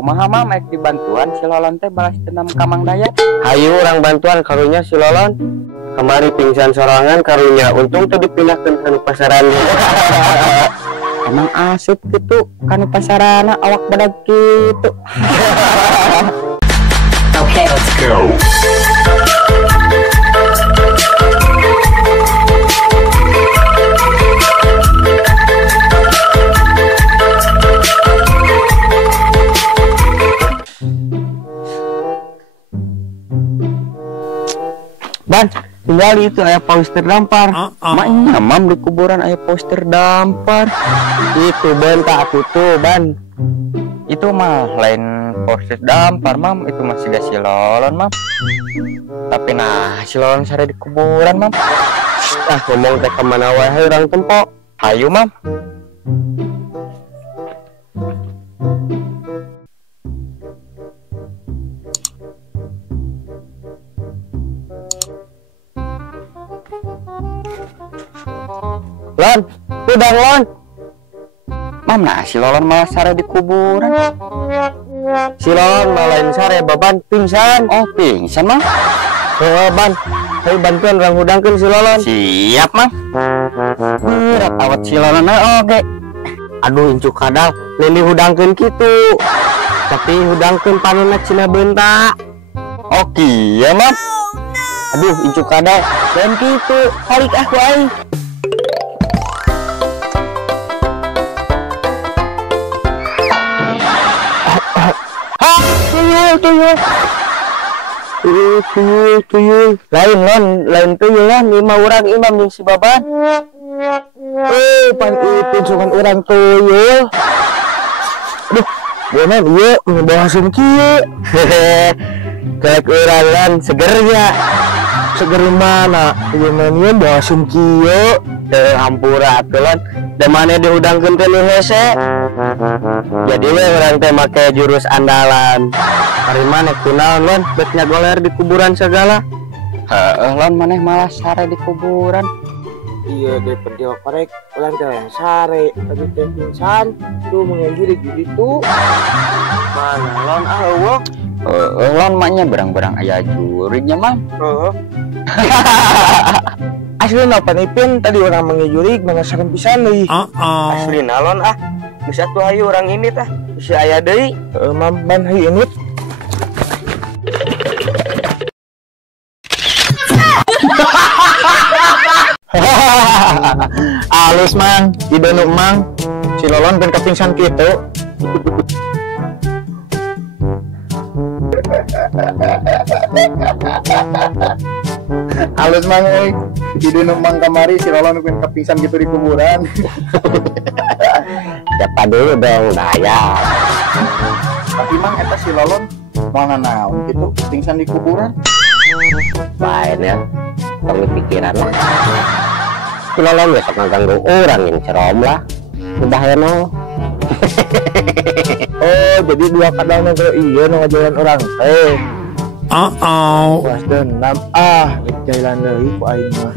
Kumaha mah maek dibantuan si Lolon teh balas dendam ka Mang Dayat. Hayu orang bantuan karunya si Lolon. Kemari pingsan sorangan karunya, untung tuh dipindahkan ke pasaran. Emang asup gitu kan pasarana awak badag gitu. Okay, let's go. Ban, tinggal itu aya poster dampar. Maknya mam di kuburan aya poster dampar. Itu bentak aku tuh, Ban. Itu mah lain poster dampar mam, itu masih gak si Lolon mam. Tapi nah si Lolon sare di kuburan mam. Ah, ngomong teh kemana wae orang tempo. Hayu mam. Lon, udang Lon. Mam nah si Lolon malah sare di kuburan. Si Lolon malain sare baban pingsan. Oh pingsan mam. Ban, ayo bantuan orang hudangkeun si Lolon. Siap mam. Berat awat si Lolon oge. Aduh incuk kadal, lain dihudangkeun kitu. Tapi hudangkeun panonna cina bentak. Oke ya mam. Aduh incuk kadal, lain kitu. Balik aku aing. Tuyul lain Lon, lain tuyul lah, 5 orang imam yang si baban. Pan ipin cuman orang tuyul. Aduh, bener iya ngebahasin kieu. Kayak urang Lon segernya. Seger mana? Ieu bahasin kieu. Hampura atuh Lon. Da mane diudangkeun teh nu hese. Jadi we urang teh make jurus andalan. Hari mana kunaon Lon, bet nyagoler di kuburan segala. Heeh Lon maneh malah sare di kuburan. Iya deh penjawab korek, orang teh yang sare, tapi teh pingsan, tuh mengenjiri gitu. Mana Lon eueuh? Lon maknya berang-berang aya jurinya mam. Aslina panipin tadi orang mengejurik mengasakan pisan deui. Aslina Lon bisa tuh hayu orang ini tah, bisa aya deui. Mam ban hayu ini. Alus mang, ide nu mang, si Lolon ben kepingsan kitu. Alus mang euy, ide nu mang kamari si Lolon ben kepingsan gitu di kuburan. Siapa dulu dong daya. Tapi mang eta si Lolon mana naon gitu pingsan di kuburan. Lain ya, perlu pikiran lah. Si Lolon besok ngeganggu orang yang cerom lah. Udah ya no. Oh jadi dua kadang negeri iya no ngajarin orang teh. Was dendam jalan deui ku aing mah.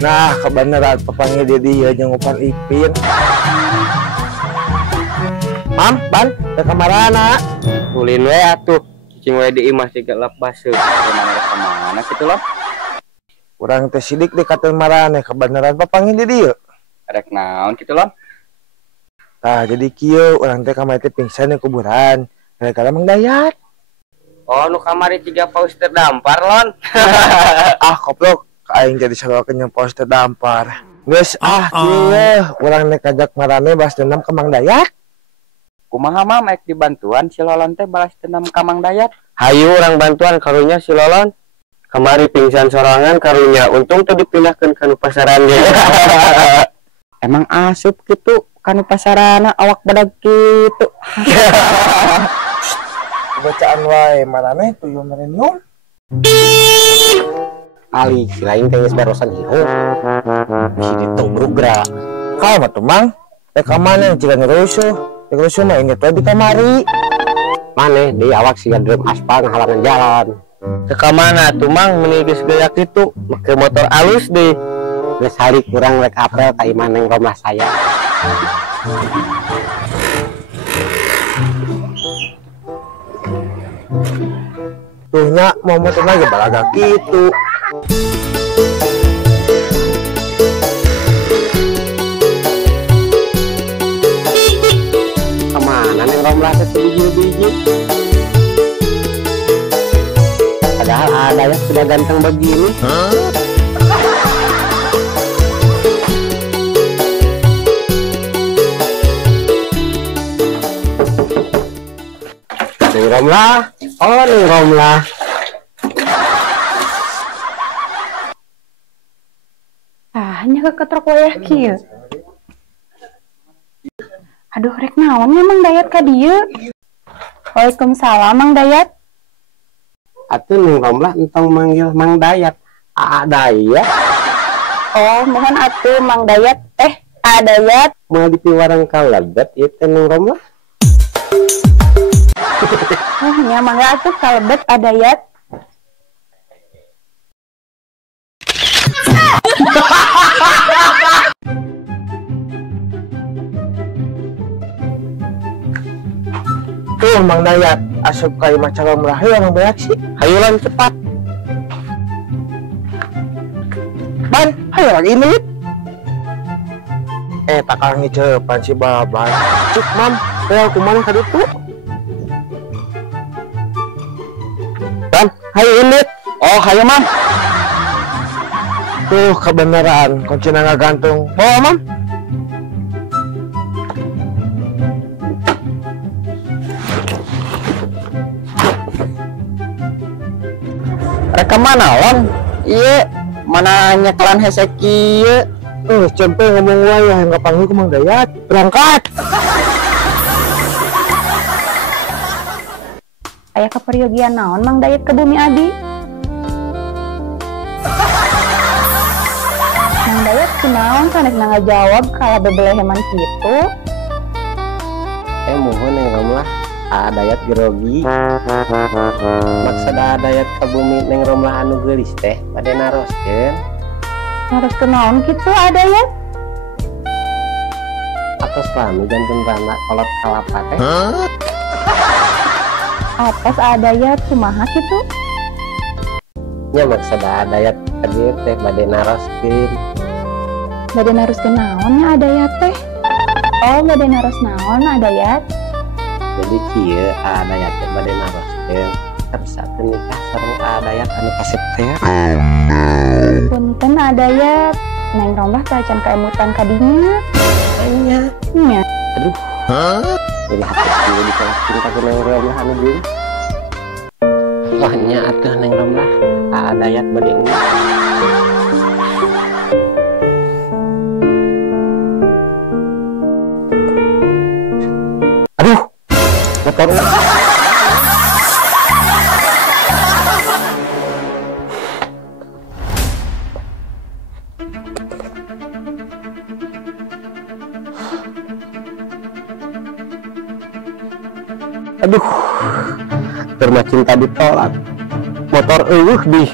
Nah kebenaran papangnya dia nyengupan Ipin. Mam, ban, ke kamarana. Ulin we atuh. Cicing we di imah siga lepas seuk. Kemana kitu Lon? Urang teh sidik di katel marane kebenaran papangnya di dieu. Rek naon kitu Lon? Nah, jadi kieu urang teh kamari teh pingsan di kuburan. Gara-gara Mang Dayat. Oh, nu kamari 3 poster dampar Lon. Koplok, aing jadi sarokeun yang poster dampar. Geus kieu urang teh kajak marane balas dendam ka Mang Dayat. Kumaha mah maek dibantuan si Lolon teh balas dendam ka Mang Dayat. Hayu orang bantuan karunya si Lolon. Kemari pingsan sorangan karunya, untung tuh dipindahkan ke pasaran dia. Emang asup gitu kan pasarana awak badag gitu. Bacaan wae marane tuyul milenium. Ali lain teh geus barusan hirup. Si ditobruk geura. Ka mah tuh Mang. Ka mana jika ngerusuh. Ngerusuh mah inget we di kamari. Maneh di awak siga drum aspal ngahalangan jalan. Ke mana tuh mang menikis gaya gitu pakai motor alus deh. Geus hari kurang rek apel ka iman neng romlah saya. Tuh nya mau motor lagi balaga gitu. Kemana neng romlah teh biji-biji? Padahal ada yang sudah ganteng begini. Neng romlah, oh neng romlah. Hanya keketrok wayah kieu. Aduh, rek naonnya Mang Dayat ka dieu? Waalaikumsalam Mang Dayat. Atuh neng romlah entong manggil Mang Dayat. Dayat. Oh, mohon atuh Mang Dayat. Dayat. Mau dipiwarang kalebet ieu teh neng romlah. Nya mangga atuh kalebet Dayat. Tuh Mang Dayat asup ka imah calon lahir Mang Dayat sih. Hayulan cepat. Ban, hayu lagi ini. Takal ngiceupan si Baban. Cuk mam, teh kumaha ka ditu? Ban, hayu ini. Oh, hayu mam. Tuh kebenaran kuncina ngagantung. Bawa mam. Reka mana on? Iya, mana nyekelan hesek ieu? Cempe ngomong wayah nggak panggil ke Mang Dayat. Berangkat. Aya kaperyogian naon Mang Dayat ke Bumi Adi? Mang Dayat kunaon sanes ngajawab kala bebeleheman kitu? Mohon neng romlah. Dayat grogi. Maksud dayat ke bumi neng romlah anu geulis teh bade naroskeun. Harus kenaon kitu Dayat? Atos lami jantung rana kolot kalapa teh. Atas Dayat kumaha kitu? Nya maksud dayat ka dieu teh bade naroskeun. Bade naroskeun naon nya Dayat teh? Oh, bade naros naon Dayat? Jadi kieu dayat teh bade naroskeun tersakeun nikah sareng dayat anu kasep teh. Punten Dayat, Neng Romlah teh can kaemutan ka dinya. Nya. Nya. Aduh. Jadi hati kieu ditolak cinta ku neng romlah anu deui. Wah nya atuh neng romlah dayat bade ngeuh. Aduh, motor. Aduh, terma cinta ditolak. Motor eueuh di.